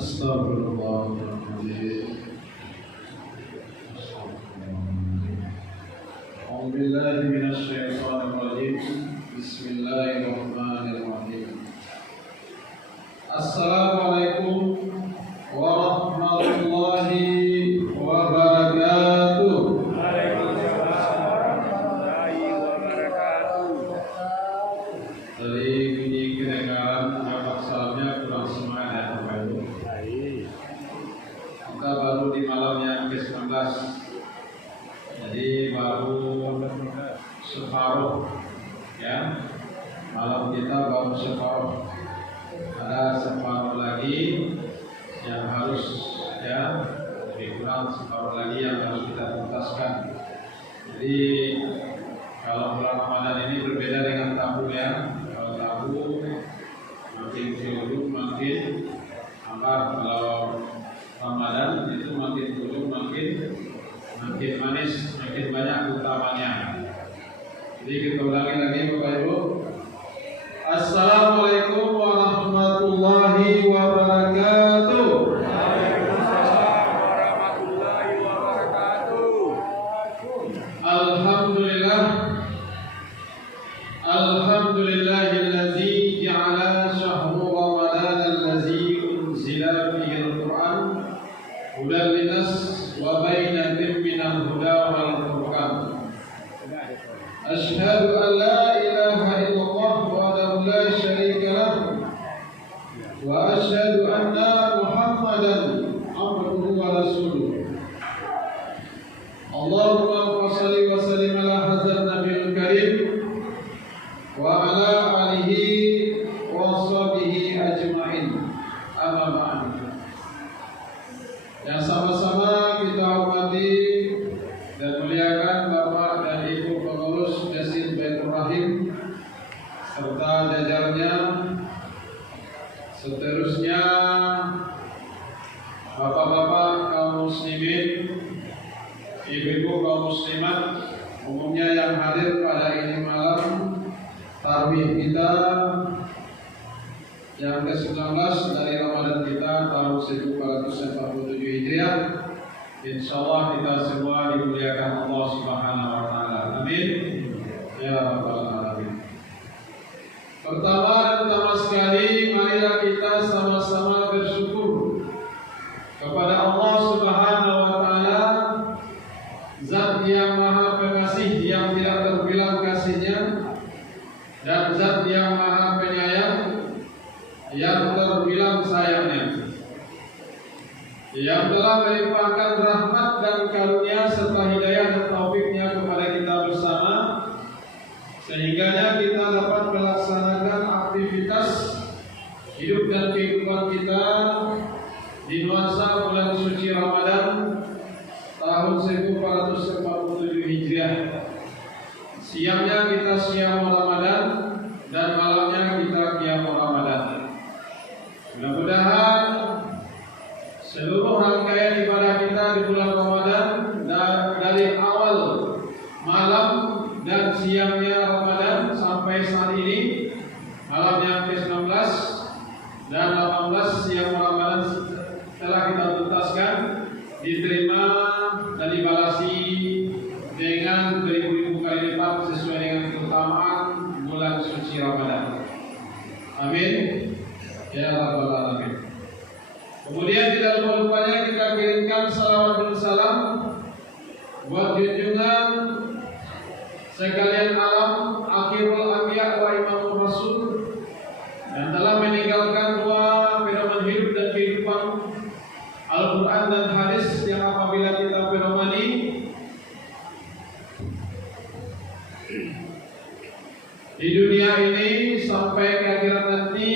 Astagfirullahaladzim. A'udzubillahi minasyaitonirrajim. Bismillahirrahmanirrahim. Assalamualaikum warahmatullahi wabarakatuh. Dari bunyi kedengaran jamak salamnya kurang semangat Bapak Ibu. Kita baru di malam yang ke-19. Jadi baru separuh ya. Malam kita baru separuh. Ada separuh lagi yang harus ya, lebih kurang separuh lagi yang harus kita tuntaskan. Jadi kalau bulan Ramadan ini berbeda dengan tabu ya. Kalau tabu makin dulu makin hambar. Kalau Ramadan itu makin dulu makin manis, makin banyak utamanya. Jadi kita ulangi lagi Bapak Ibu. Assalamualaikum warahmatullahi wabarakatuh. Waalaikumsalam warahmatullahi wabarakatuh. Alhamdulillah. Alhamdulillahillazi ja'ala syahru Ramadan allazi unzila fihi al-Qur'an hudan linnas wa bainatin minal huda wal furqan. Asyhadu an la ilaha illallah wahdahu la syarika lahu wa asyhadu anna Muhammadan abduhu wa rasuluh. Allahumma shalli wa sallim ala hadzal nabiyil karim wa ala alihi wa sahbihi ajma'in. Amma ba'd. Yang sama-sama kita hormati dan muliakan Bapak dan Ibu pengurus Masjid Baitur Rahim serta jajarnya, seterusnya bapak-bapak kaum muslimin, ibu-ibu kaum muslimat umumnya yang hadir pada ini malam tarawih kita yang ke-19 dari Ramadan kita tahun 1447 Hijriah. Insyaallah kita semua dimuliakan Allah Subhanahu wa taala. Amin. Ya rabbal alamin. Pertama sekali marilah kita sama-sama bersyukur kepada Allah Subhanahu wa taala, Zat yang Maha Pengasih yang tidak terbilang kasihnya, dan Zat yang Maha Penyayang yang terbilang sayangnya, yang telah melimpahkan rahmat dan karunia serta hidayah dan taufiknya kepada kita bersama, sehingganya kita dapat melaksanakan aktivitas hidup dan kehidupan kita di nuansa bulan suci Ramadan tahun 1447 Hijriah. Siangnya kita siam Ramadan dan malamnya kita qiyam Ramadan. Mudah-mudahan seluruh rangkaian ibadah kita di bulan Ramadan dari awal malam dan siangnya Ramadan sampai saat ini malam yang ke-19 dan 18 siang Ramadan telah kita tuntaskan, diterima dan dibalasi dengan beribu-ribu kali lipat sesuai dengan keutamaan bulan suci Ramadan. Amin. Ya rabbal alamin. Kemudian tidak lupa-lupanya kita kirimkan salawat dan salam buat junjungan sekalian alam, akhirul anbiya wa imamur rasul, yang telah meninggalkan dua pedoman hidup dan kehidupan, Al-Quran dan hadis, yang apabila kita pedomani di dunia ini sampai ke akhirat nanti,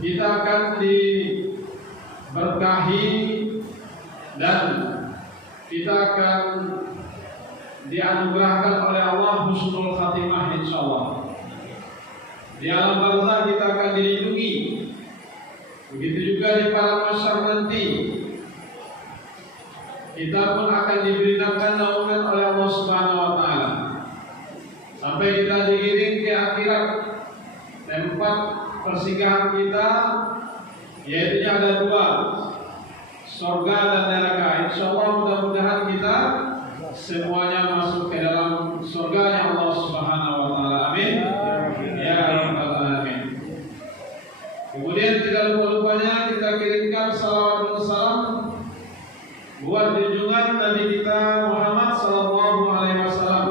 kita akan diberkahi dan kita akan dianugerahkan oleh Allah husnul khatimah insyaallah. Di alam barzah kita akan dilindungi. Begitu juga di alam mahsyar nanti, kita pun akan diberikan naungan oleh Allah Subhanahu wa taala. Sampai kita digiring ke akhirat, tempat persinggahan kita yaitu ada dua, surga dan neraka. Insya Allah mudah-mudahan kita semuanya masuk ke dalam surganya Allah Subhanahu wa Ta'ala. Amin. Ya Rabbal Alamin. Kemudian tidak lupa-lupanya kita kirimkan salawat dan salam buat junjungan Nabi kita Muhammad Sallallahu Alaihi Wasallam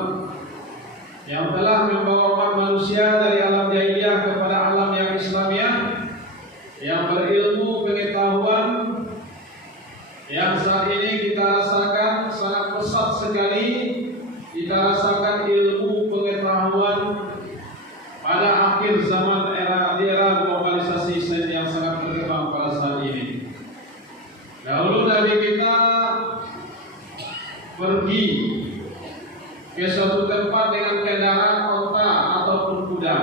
yang telah membawa umat manusia dari alam jahiliyah kepada alam yang Islamiah, yang berilmu pengetahuan yang saat ini kita rasakan sangat pesat sekali. Kita rasakan ilmu pengetahuan pada akhir zaman di era globalisasi yang sangat berkembang pada saat ini. Dahulu Nabi kita pergi ke suatu tempat dengan kendaraan onta ataupun kuda,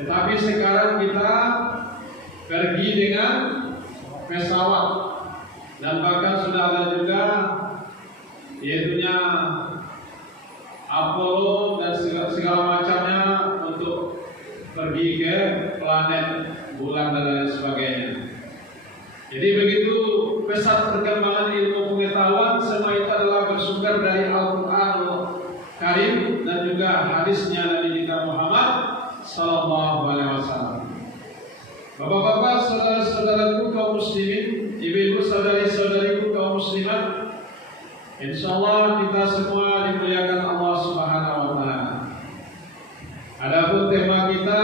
tetapi sekarang kita pergi dengan pesawat, dan bahkan sudah ada juga yaitunya Apollo dan segala macamnya untuk pergi ke planet bulan dan lain sebagainya. Jadi begitu pesat perkembangan ilmu pengetahuan, semua itu adalah bersumber dari Al-Quran Karim dan juga hadisnya Nabi kita Muhammad Sallallahu Alaihi Wasallam. Bapak-bapak, saudara-saudaraku kaum muslimin, ibu-ibu, saudari-saudariku kaum muslimat, insyaallah kita semua dimuliakan Allah Subhanahu wa Ta'ala. Adapun tema kita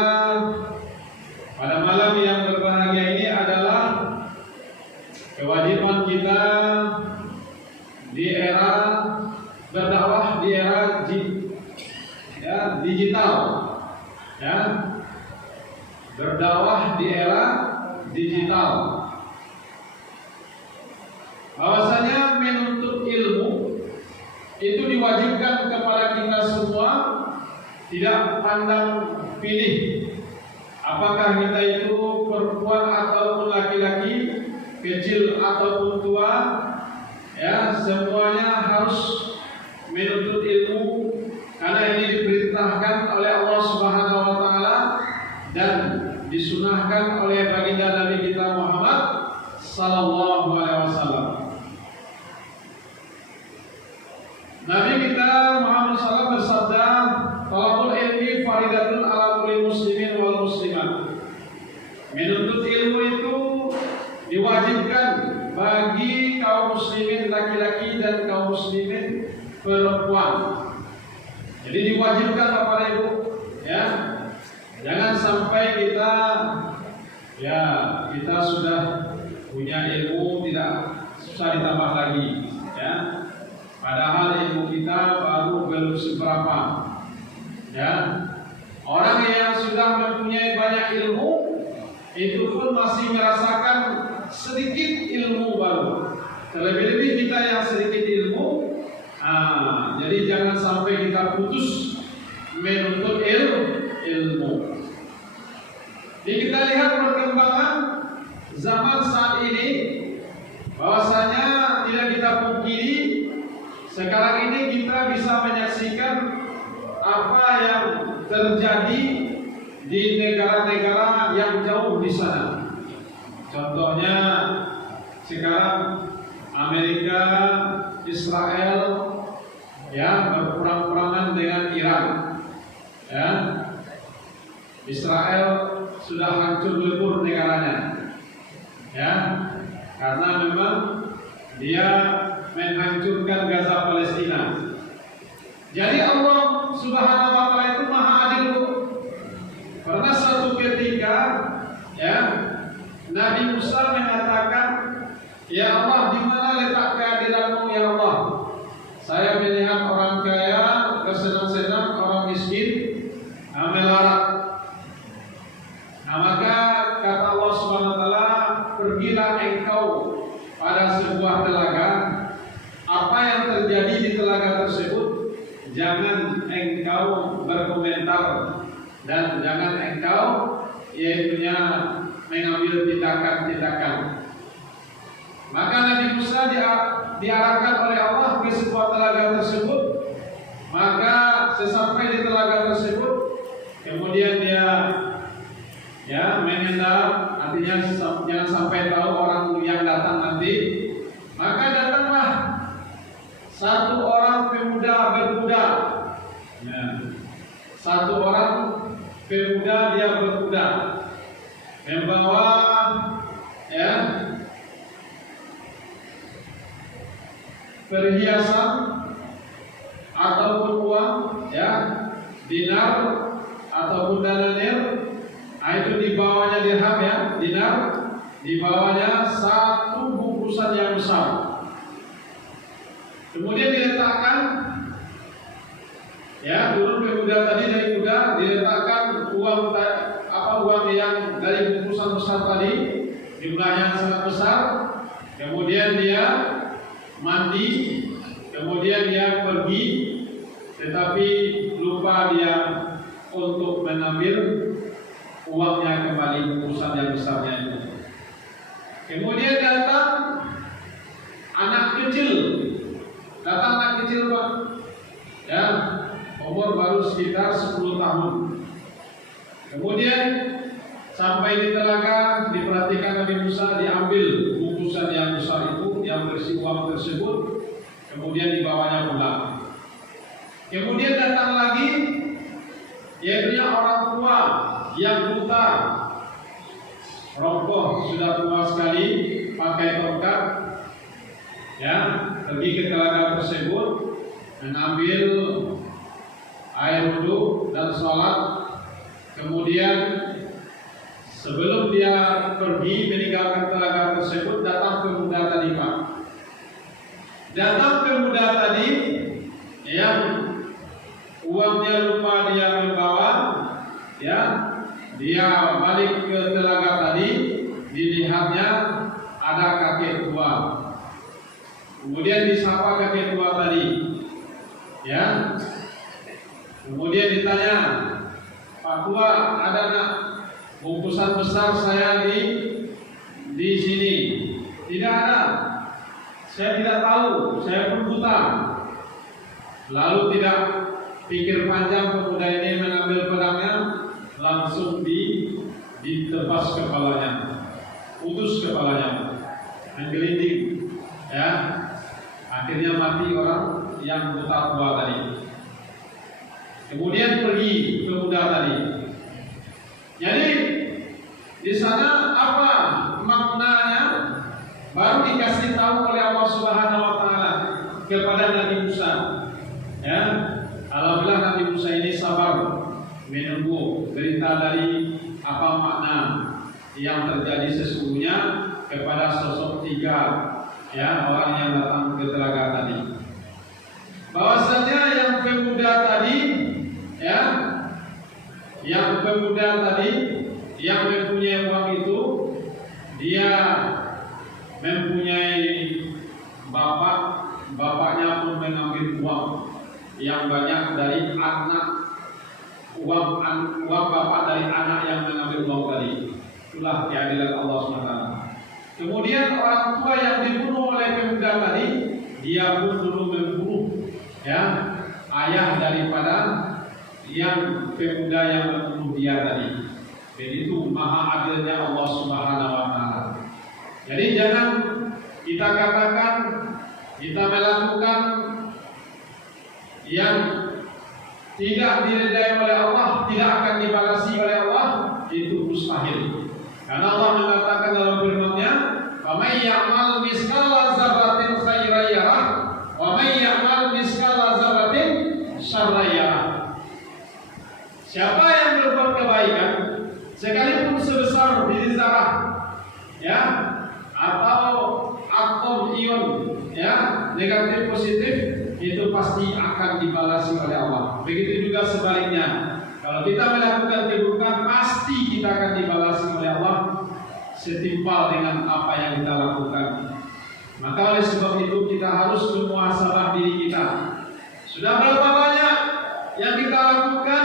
pada malam yang berbahagia ini adalah kewajiban kita di era berdakwah di era digital, ya, berdakwah di era digital. Bahwasanya menuntut ilmu itu diwajibkan kepada kita semua, tidak pandang pilih apakah kita itu perempuan ataupun laki-laki, kecil ataupun tua, ya, semuanya harus menuntut ilmu karena ini diperintahkan oleh Allah Subhanahu wa Ta'ala dan disunahkan oleh baginda Nabi kita Muhammad Sallallahu Alaihi Wasallam. Nabi kita Muhammad SAW bersabda, "Talabul ilmi faridatun ala kulli muslimin wal muslimat." Menuntut ilmu itu diwajibkan bagi kaum muslimin laki-laki dan kaum muslimin perempuan. Jadi diwajibkan Bapak Ibu, ya. Jangan sampai kita sudah punya ilmu tidak susah ditambah lagi, ya. Padahal ilmu kita baru belum seberapa, ya. Orang yang sudah mempunyai banyak ilmu itu pun masih merasakan sedikit ilmu baru. Terlebih-lebih kita yang sedikit ilmu, jadi jangan sampai kita putus menuntut ilmu. Jadi kita lihat perkembangan zaman saat ini, bahwasanya tidak kita pungkiri, sekarang ini kita bisa menyaksikan apa yang terjadi di negara-negara yang jauh di sana. Contohnya sekarang Amerika, Israel, ya, berperang-perangan dengan Iran, ya. Israel sudah hancur lebur negaranya, ya, karena memang dia menghancurkan Gaza Palestina. Jadi Allah Subhanahu wa Ta'ala itu maha adil. Karena suatu ketika, ya, Nabi Musa mengatakan, "Ya Allah, di mana letak keadilanmu ya Allah? Saya melihat orang kaya bersenang-senang, orang miskin melarat." Nah, maka kata Allah Subhanahu wa Ta'ala, "Pergilah engkau pada sebuah telaga. Apa yang terjadi di telaga tersebut, jangan engkau berkomentar dan jangan engkau mengambil tindakan-tindakan." Maka Nabi Musa diarahkan oleh Allah ke sebuah telaga tersebut. Maka sesampai di telaga tersebut, kemudian dia mengendap, artinya akhirnya jangan sampai tahu orang yang datang nanti. Maka datanglah satu orang pemuda berkuda. Ya. Satu orang pemuda dia berkuda, membawa ya perhiasan ataupun uang, ya, dinar ataupun dananir. Itu dibawanya dirham, ya, dinar, dibawanya satu bungkusan yang besar. Kemudian diletakkan, ya, turun pemuda tadi dari kuda, diletakkan uang yang dari bungkusan besar tadi, jumlahnya sangat besar. Kemudian dia mandi, kemudian dia pergi, tetapi lupa dia untuk mengambil uangnya kembali, bungkusan yang besarnya itu. Kemudian datang anak kecil, Pak, ya, umur baru sekitar 10 tahun. Kemudian sampai di telaga, diperhatikan Nabi Musa, diambil bungkusan yang besar itu yang berisi uang tersebut, kemudian dibawanya pulang. Kemudian datang lagi, yaitu orang tua yang buta, roboh, sudah tua sekali, pakai tongkat, ya, pergi ke telaga tersebut, mengambil air wudhu dan sholat. Kemudian sebelum dia pergi meninggalkan telaga tersebut, datang pemuda tadi, Pak. Datang pemuda tadi yang uangnya lupa dia membawa, ya, dia balik ke telaga tadi, dilihatnya ada kakek tua. Kemudian disapa kakek tua tadi, ya. Kemudian ditanya, Pak Tua, ada nak bungkusan besar saya di sini? Tidak ada. Saya tidak tahu, saya pun buta. Lalu tidak pikir panjang, pemuda ini mengambil pedangnya, langsung ditebas kepalanya, putus kepalanya, menggelinding, ya. Akhirnya mati orang yang buta tua tadi. Kemudian pergi pemuda tadi. Jadi di sana apa maknanya? Baru dikasih tahu oleh Allah Subhanahu Wa Taala kepada Nabi Musa. Ya, alhamdulillah Nabi Musa ini sabar menunggu berita dari apa makna yang terjadi sesungguhnya kepada sosok tiga, ya, orang yang datang ke telaga tadi. Bahwasanya yang pemuda tadi, ya, yang pemuda tadi yang mempunyai uang itu, dia mempunyai bapaknya pun mengambil uang yang banyak dari uang bapak dari anak yang mengambil uang tadi. Itulah keadilan Allah SWT. Kemudian orang tua yang dibunuh oleh pemuda tadi, dia pun dulu membunuh, ya, ayah daripada yang pemuda yang membunuh dia tadi. Jadi itu maha adilnya Allah Subhanahu Wa Taala. Jadi jangan kita katakan kita melakukan yang tidak diridai oleh Allah, tidak akan dibalasi oleh Allah, itu mustahil. Karena Allah mengatakan dalam firman-Nya, "Wa may ya'mal miskala dzarratin khairan yarah, wa may ya'mal miskala dzarratin syarran yarah." Siapa yang berbuat kebaikan, sekalipun sebesar biji zarah, ya, atau atom ion, ya, negatif positif, itu pasti akan dibalasi oleh Allah. Begitu juga sebaliknya, kalau kita melakukan keburukan, pasti kita akan dibalasi oleh Allah setimpal dengan apa yang kita lakukan. Maka oleh sebab itu kita harus memuhasabah diri kita. Sudah berapa banyak yang kita lakukan,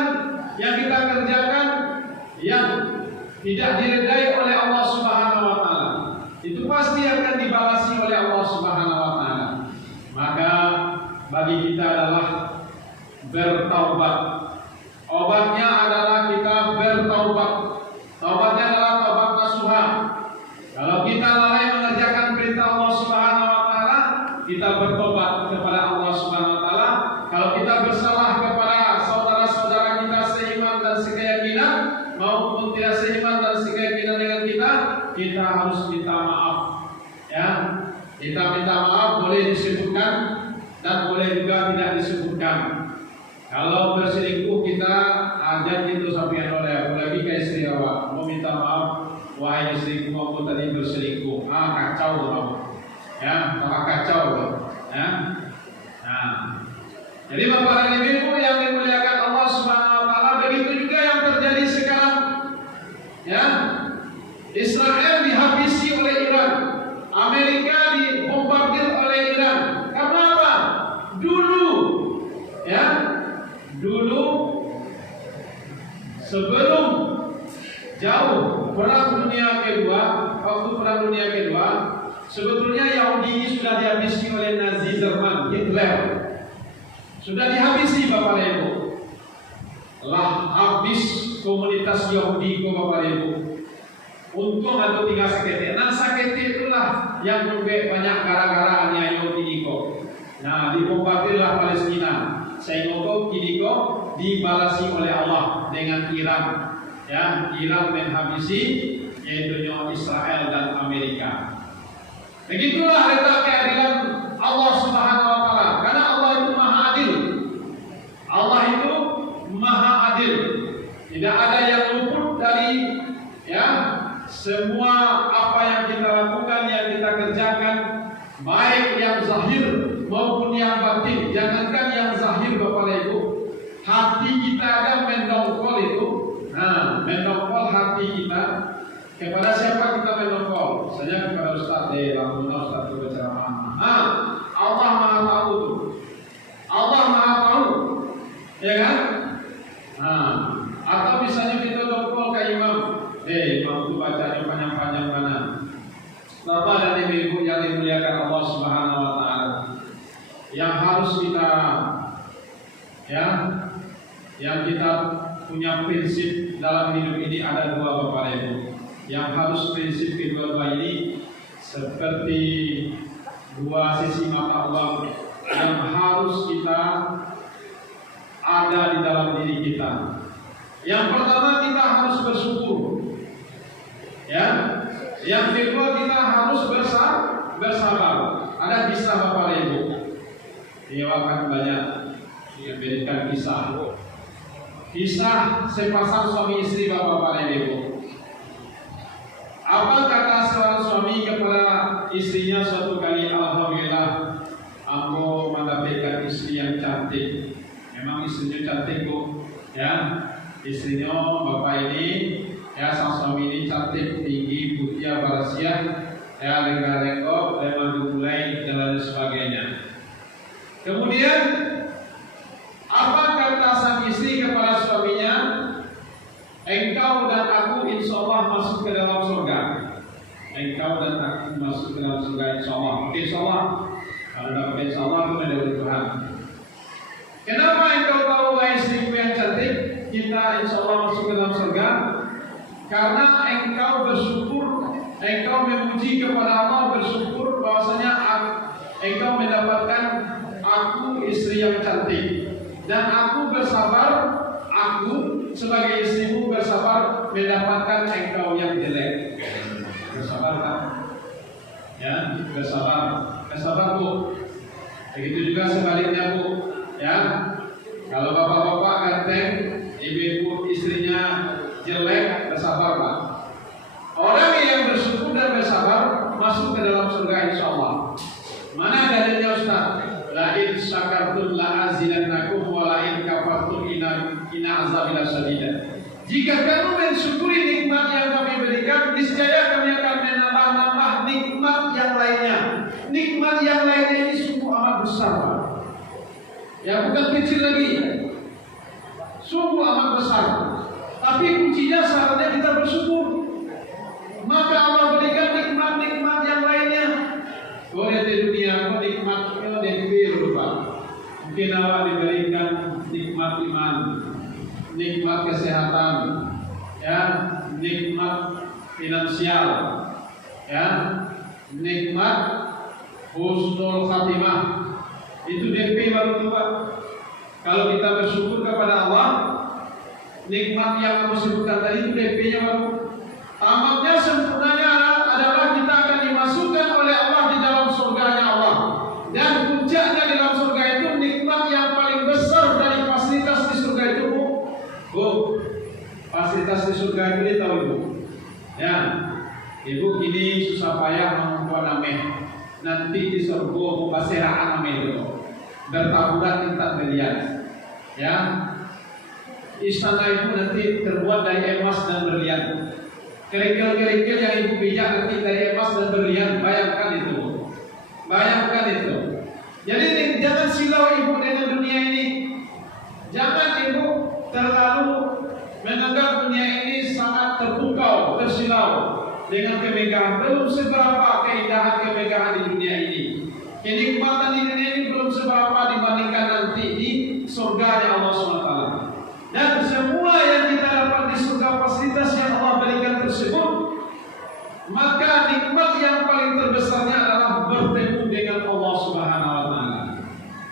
yang kita kerjakan, yang tidak diridai oleh Allah Subhanahu Wa Taala, itu pasti akan dibalasi oleh Allah Subhanahu Wa Taala. Maka bagi kita adalah bertaubat. Obatnya adalah kita bertaubat. Taubatnya adalah taubat nasuha. maupun tidak seiman dan sekeyakinan dengan kita harus minta maaf. Ya, kita minta maaf boleh disebutkan dan boleh juga tidak disebutkan. Kalau berselingkuh kita ajak itu sampai oleh lagi ke istri awak mau minta maaf, wahai istriku aku tadi berselingkuh. Kacau kamu. Ya, tambah kacau. Ya. Nah, jadi Bapak dan Ibu yang dimuliakan Allah Subhanahu wa taala, begitu juga yang terjadi sekarang. Ya. Israel dihabisi oleh Iran. Amerika dibombardir oleh Iran. Karena apa? Dulu sebelum jauh perang dunia kedua, waktu perang dunia kedua, sebetulnya Yahudi sudah dihabisi oleh Nazi Jerman, Hitler. Sudah dihabisi Bapak Ibu. Lah habis komunitas Yahudi Bapak Ibu. Untung atau tinggal sakit. Nah sakit itulah yang membuat banyak gara-gara aniaya Yahudi iko. Nah dibombardirlah Palestina. Sehingga kini dibalasi oleh Allah dengan Iran. Ya, Iran menghabisi yaitu Israel dan Amerika. Begitulah letak keadilan Allah Subhanahu wa taala. Karena Allah itu Maha Adil. Allah itu Maha Adil. Tidak ada yang luput dari semua apa yang kita lakukan, yang kita kerjakan, baik yang zahir maupun yang batin. Jangankan yang zahir Bapak Ibu, hati kita ada mendongkol itu. Mendongkol hati kita. Kepada siapa kita mendongkol? Misalnya kepada Ustaz, Ustaz itu berceramah. Allah Maha tahu tuh. Allah Maha tahu. Ya kan? Atau misalnya kita dongkol ke imam. Imam itu bacanya panjang-panjang mana? Bapak dan Ibu yang dimuliakan Allah Subhanahu wa taala. Yang harus kita yang kita punya prinsip dalam hidup ini ada dua Bapak Ibu. Yang harus prinsip kedua-dua ini seperti dua sisi mata uang yang harus kita ada di dalam diri kita. Yang pertama kita harus bersyukur. Ya. Yang kedua kita harus bersabar. Ada kisah Bapak Ibu. Diwakilkan banyak diberikan kisah. Kisah sepasang suami istri Bapak Ibu. Apa kata seorang suami kepada istrinya suatu kali, alhamdulillah, aku mendapatkan istri yang cantik. Memang istrinya cantik Bu, ya. Istrinya Bapak ini, sang suami ini cantik, tinggi, putih, barasia, lenggak-lenggok, lemah mulai dan lain sebagainya. Kemudian apa kata sang istri kepada suaminya? Engkau dan aku insya Allah masuk ke dalam surga. Engkau dan aku masuk ke dalam surga insya Allah. Insya Allah. Kalau dapat insya Allah itu dari Tuhan. Kenapa engkau tahu wahai istriku yang cantik? Kita insya Allah masuk ke dalam surga. Karena engkau bersyukur, engkau memuji kepada Allah, bersyukur bahwasanya engkau mendapatkan aku istri yang cantik. Dan aku bersabar, aku sebagai istrimu bersabar mendapatkan engkau yang jelek. Bersabar kan? Ya, bersabar Bu. Begitu juga sebaliknya Bu. Ya, kalau bapak-bapak ganteng, ibu-ibu istrinya jelek, bersabar Pak. Orang yang bersyukur dan bersabar masuk ke dalam surga insya Allah. Mana dalilnya Ustaz? La in syakartum la azidannakum wa la in kafartum inna azabi lasyadid. Jika kamu mensyukuri nikmat yang kami berikan, niscaya kami akan menambah-nambah nikmat yang lainnya. Nikmat yang lainnya ini sungguh amat besar, Pak. Ya bukan kecil lagi. Sungguh amat besar. Tapi kuncinya syaratnya kita bersyukur. Maka Allah berikan nikmat-nikmat yang lainnya. Boleh di dunia kau nikmatnya dipilih Pak. Mungkin awak diberikan nikmat iman, nikmat kesehatan, ya, nikmat finansial, ya, nikmat husnul khatimah. Itu DP baru itu Pak. Kalau kita bersyukur kepada Allah, nikmat yang aku sebutkan tadi itu DP-nya baru. Tamatnya sempurnanya adalah kita akan dimasukkan oleh Allah di dalam surganya Allah. Dan puncaknya di dalam surga itu nikmat yang paling besar dari fasilitas di surga itu, Bu. Fasilitas di surga itu dia tahu Ibu. Ya, Ibu kini susah payah membuat nameh. Nanti di surga Bu pasiraan nameh itu. Bertaburan tingkat berlian. Ya, istana itu nanti terbuat dari emas dan berlian. Kerikil-kerikil yang Ibu pijak nanti dari emas dan berlian. Bayangkan itu. Bayangkan itu. Jadi jangan silau Ibu dengan dunia ini. Jangan Ibu terlalu menganggap dunia ini sangat terpukau, tersilau dengan kemegahan. Belum seberapa keindahan kemegahan di dunia ini. Kenikmatan di dunia ini belum seberapa dibandingkan nanti di surganya Allah SWT. Dan semua yang kita dapat di surga, fasilitas yang Allah berikan tersebut, maka nikmat yang paling terbesarnya adalah bertemu dengan Allah Subhanahu wa taala.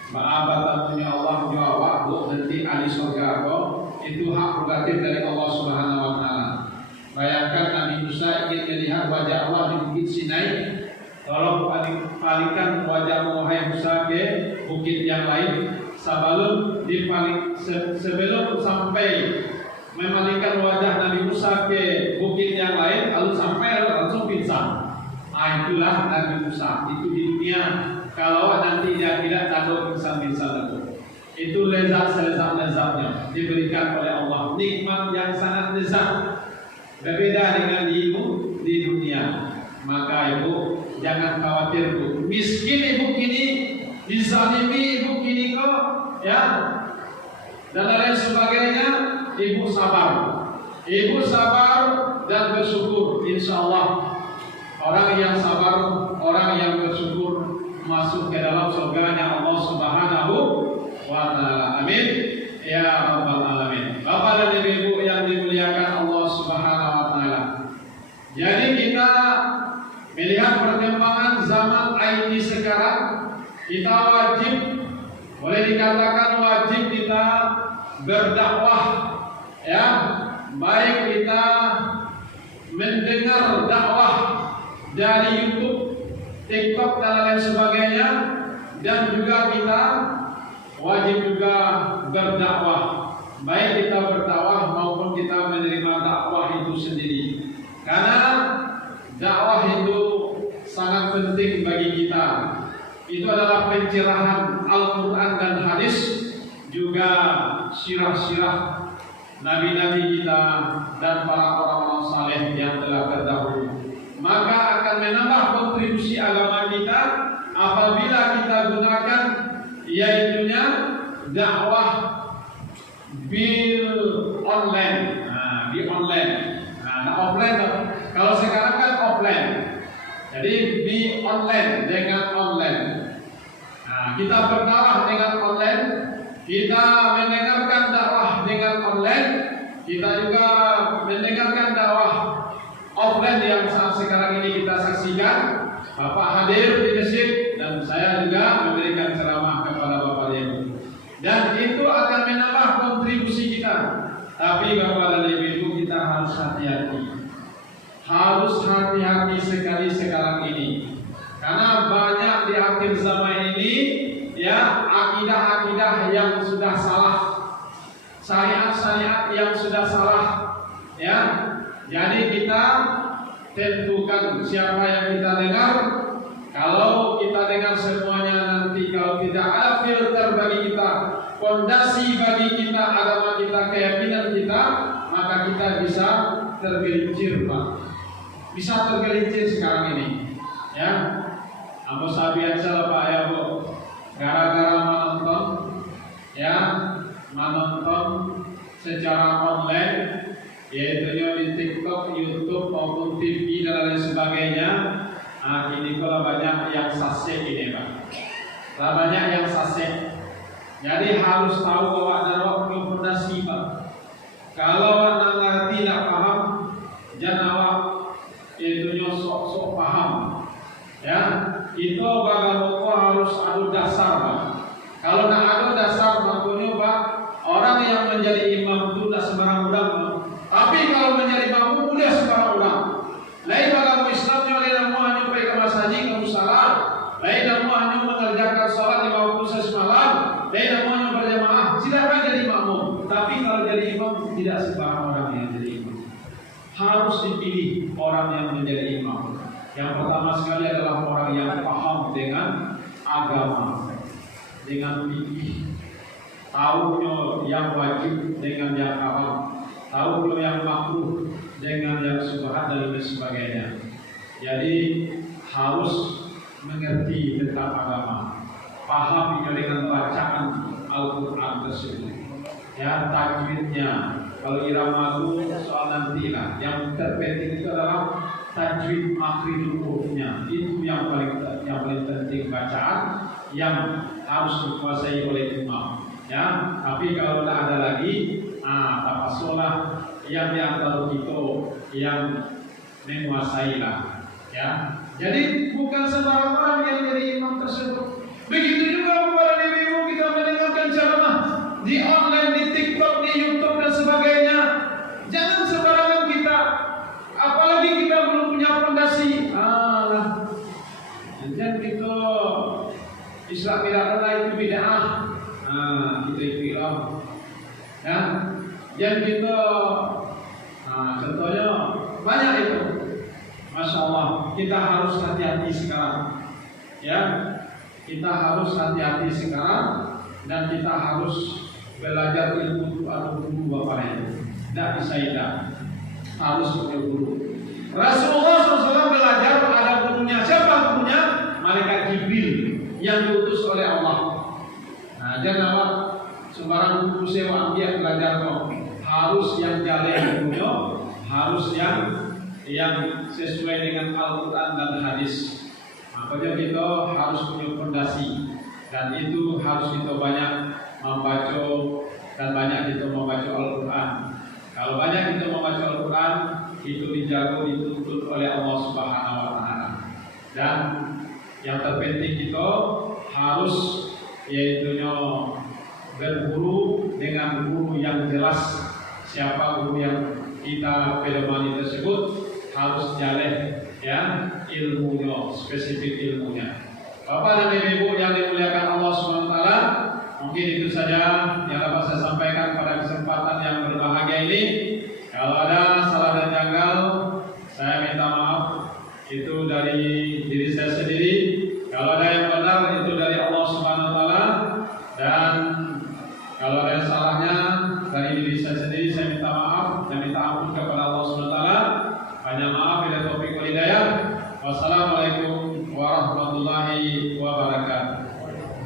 Ma'abatan punya Allah jawab, Bu, nanti ahli surga kok. Itu hak prerogatif dari Allah Subhanahu wa taala. Bayangkan Nabi Musa ingin melihat wajah Allah di Bukit Sinai. Tolong palingkan wajah wahai Musa ke bukit yang lain. Sebelum sampai memalingkan wajah Nabi Musa ke bukit yang lain, lalu sampai langsung pingsan. Itulah Nabi Musa. Itu di dunia. Kalau nanti dia tidak takut pingsan-pingsan itu lezat-lezatnya diberikan oleh Allah. Nikmat yang sangat lezat. Berbeda dengan di dunia. Maka Ibu jangan khawatir Bu. Miskin Ibu kini, dizalimi Ibu kini kok, ya, dan lain sebagainya. Ibu sabar. Ibu sabar dan bersyukur. Insya Allah orang yang sabar, orang yang bersyukur masuk ke dalam surganya Allah Subhanahu wa ta'ala. Amin. Ya Rabbal Alamin. Bapak dan Ibu yang dimuliakan Allah Subhanahu wa ta'ala. Jadi kita melihat perkembangan zaman IT sekarang, kita wajib, boleh dikatakan wajib kita berdakwah, ya, baik kita mendengar dakwah dari YouTube, TikTok dan lain sebagainya, dan juga kita wajib juga berdakwah, baik kita berdakwah maupun kita menerima dakwah itu sendiri. Karena dakwah itu sangat penting bagi kita. Itu adalah pencerahan Al-Quran dan hadis, juga sirah-sirah nabi-nabi kita dan para orang-orang saleh yang telah terdahulu. Maka akan menambah kontribusi agama kita apabila kita gunakan yaitunya dakwah bil online. Di online. Offline. Kalau sekarang kan offline. Jadi di online dengan online. Kita berdakwah dengan online, kita mendengarkan dakwah dengan online, kita juga mendengarkan dakwah offline yang saat sekarang ini kita saksikan. Bapak hadir di masjid dan saya juga memberikan ceramah kepada Bapak Ibu. Dan itu akan menambah kontribusi kita. Tapi Bapak dan Ibu, kita harus hati-hati. Harus hati-hati sekali sekarang ini. Karena banyak di akhir zaman ini, ya, akidah-akidah yang sudah salah, syariat-syariat yang sudah salah, ya. Jadi kita tentukan siapa yang kita dengar. Kalau kita dengar semuanya, nanti kalau tidak ada filter bagi kita, fondasi bagi kita, agama kita, keyakinan kita, maka kita bisa tergelincir, Pak. Bisa tergelincir sekarang ini, ya. Apa sabian salah Pak ya Bu, gara-gara menonton, ya, menonton secara online, yaitu di TikTok, YouTube maupun TV dan lain sebagainya. Ini kalau banyak yang sasek ini Pak, banyak yang sasek. Jadi harus tahu bahwa ada fondasi Pak. Kalau anda ngerti tidak paham, jangan awak itunya sok-sok paham, ya. Itu bagaimana harus ada dasar Pak. Kalau nak ada dasar, makanya Pak, orang yang menjadi imam itu tidak sembarang tidak sembarang orang yang jadi imam. Harus dipilih orang yang menjadi imam. Yang pertama sekali adalah orang yang paham dengan agama, dengan fikih, tahunya yang wajib dengan yang haram, tahunya yang makruh dengan yang subhat dan lain sebagainya. Jadi harus mengerti tentang agama, paham dengan bacaan Al-Quran tersebut, ya, tajwidnya. Kalau irama itu soal nantilah. Yang terpenting itu adalah tajwid makhrajul hurufnya. Itu yang paling penting, bacaan yang harus dikuasai oleh imam. Ya, tapi kalau tidak ada lagi, tapasolah yang diantara kita yang menguasai lah. Ya, jadi bukan sembarang orang yang jadi imam tersebut. Begitu juga kepada ibu kita mendengarkan ceramah di online, di TikTok, di YouTube dan sebagainya. Jangan sembarangan kita, apalagi kita belum punya fondasi. Jangan kita Islam tidak pernah itu bid'ah. Kita iktiraf. Ya, jangan kita. Contohnya banyak itu. Masya Allah, kita harus hati-hati sekarang. Ya, kita harus hati-hati sekarang dan kita harus belajar ilmu itu atau guru bapaknya. Tidak bisa tidak, harus punya guru. Rasulullah SAW belajar ada gurunya. Siapa gurunya? Malaikat Jibril yang diutus oleh Allah. Jangan sembarang guru sewa dia belajar kok. Harus yang jalan gurunya, harus yang sesuai dengan Al-Quran dan hadis. Makanya kita harus punya fondasi, dan itu harus kita banyak membaca dan banyak kita membaca Al-Quran. Kalau banyak kita membaca Al-Quran, itu dijaga, dituntut oleh Allah Subhanahu wa Ta'ala. Dan yang terpenting kita harus yaitunya berguru dengan guru yang jelas. Siapa guru yang kita pedomani tersebut harus jalan, ya, ilmunya, spesifik ilmunya. Bapak dan Ibu yang dimuliakan Allah Subhanahu wa Ta'ala, mungkin itu saja yang dapat saya sampaikan pada kesempatan yang berbahagia ini. Kalau ada salah dan janggal, saya minta maaf. Itu dari diri saya sendiri. Kalau ada yang benar, itu dari Allah Subhanahu wa Ta'ala. Dan kalau ada yang salah,